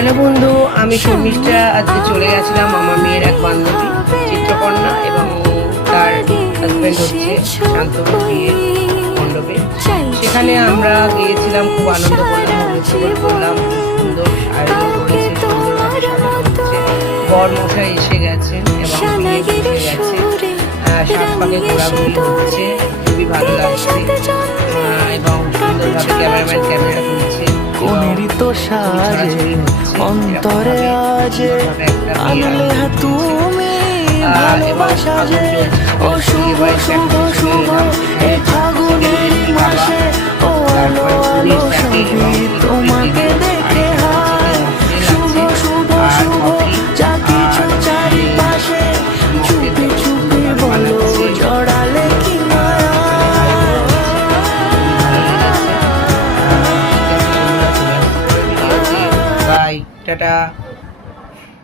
Hello বন্ধু, আমি শর্মিষ্ঠা। আজকে চলে গেছিলাম আমার মেয়ের এক বান্ধবী চিত্রকন্যা এবং তার হাজব্যান্ড হচ্ছে শান্তনু বিয়ের মণ্ডপে। সেখানে আমরা গিয়েছিলাম, খুব আনন্দ করলাম, হরিপ্রবর করলাম, সুন্দর আয়োজন করেছে, সুন্দরভাবে সাজানো হচ্ছে। বর মশাই এসে গেছেন এবং বিয়ে বসে গেছে, সাত পাকে ঘোরাঘুরি হচ্ছে, খুবই ভালো লাগছে এবং সুন্দরভাবে ক্যামেরাম্যান ক্যামেরা তুলছে। কোনেরই তো সাজে অন্তরে আজে আনলে তুমি ভালোবাসা যে ও শুভ শুভ শুভ এ ফাগুনের মাসে ও আলো আলো সবই তোমাকে দেখে হয় শুভ শুভ শুভ যা কিছু চারিপাশে চুপি চুপি বলো জড়ালে কি মায়া। By, tata.